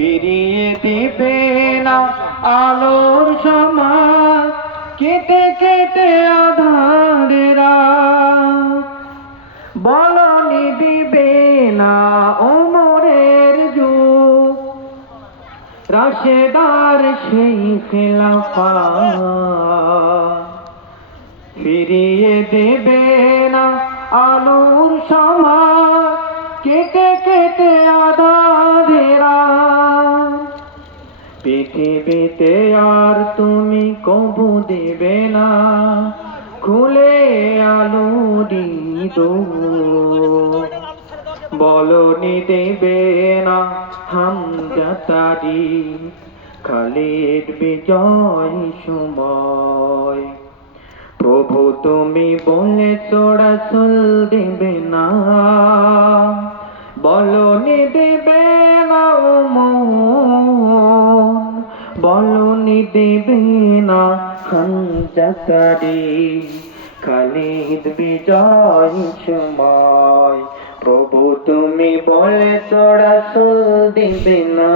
ফিরিয়ে দিবে না আলোর সমাজ, কেটে কেটে আধারেরা। বলনি দিবে না ওমরের যুগ, রাশেদার সেই খেলাফা। ফিরিয়ে দেবে না আলোর সমাজ, কেটে কেটে আধারেরা। পৃথিবীতে আর তুমি কবু দেবে না খুলে আলোরি দোর। বলনি দেবে না হামজা তারিখ, খালিদ বিজয় সময়। প্রভু তুমি বলেছ রাসূল দেবে না, বলনি দেবে না ওমর। বলনি দেবে না হামজা তারিখ, খালিদ বিজয় সময়। প্রভু তুমি বলেছ রাসূল দেবে না।